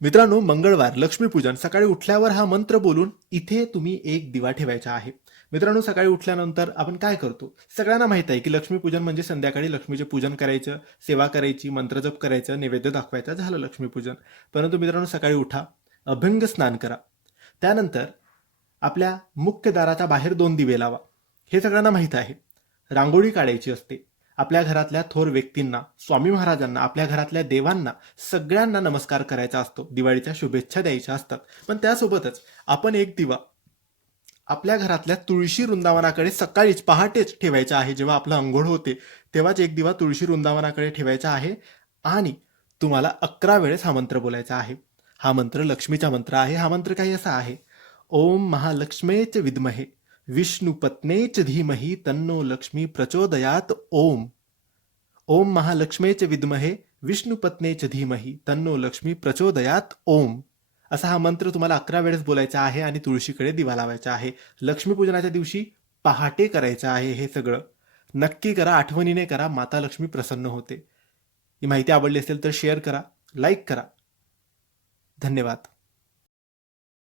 मित्रांनो, मंगळवार लक्ष्मीपूजन सकाळी उठल्यावर हा मंत्र बोलून इथे तुम्ही एक दिवा ठेवायचा आहे. मित्रांनो, सकाळी उठल्यानंतर आपण काय करतो? सगळ्यांना माहित आहे की लक्ष्मीपूजन म्हणजे संध्याकाळी लक्ष्मीचे पूजन करायचं, सेवा करायची, मंत्रजप करायचं, नैवेद्य दाखवायचा, झालं लक्ष्मीपूजन. परंतु मित्रांनो, सकाळी उठा, अभ्यंग स्नान करा. त्यानंतर आपल्या मुख्य दाराच्या बाहेर 2 दिवे लावा. हे सगळ्यांना माहीत आहे. रांगोळी काढायची असते. आपल्या घरातल्या थोर व्यक्तींना, स्वामी महाराजांना, आपल्या घरातल्या देवांना, सगळ्यांना नमस्कार करायचा असतो. दिवाळीच्या शुभेच्छा द्यायच्या असतात. पण त्यासोबतच आपण एक दिवा आपल्या घरातल्या तुळशी वृंदावनाकडे सकाळीच पहाटेच ठेवायचा आहे. जेव्हा आपलं अंघोळ होते तेव्हाच एक दिवा तुळशी वृंदावनाकडे ठेवायचा आहे आणि तुम्हाला 11 वेळेस हा मंत्र बोलायचा आहे. हा मंत्र लक्ष्मीचा मंत्र आहे. हा मंत्र काही असा आहे: ओम महालक्ष्मेच विद्महे विष्णुपत्नेच धीमहि तन्नो लक्ष्मी प्रचोदयात. ओम ओम महालक्ष्मेच विद्महे विष्णुपत्नेच धीमहि तन्नो लक्ष्मी प्रचोदयात. ओम असा हा मंत्र तुम्हाला 11 वेळेस बोलायचा आहे आणि तुळशीकडे दिवा लावायचा आहे. लक्ष्मीपूजनाच्या दिवशी पहाटे करायचं आहे हे सगळं. नक्की करा, आठवणीने करा. माता लक्ष्मी प्रसन्न होते. ही माहिती आवडली असेल तर शेअर करा, लाईक करा. धन्यवाद.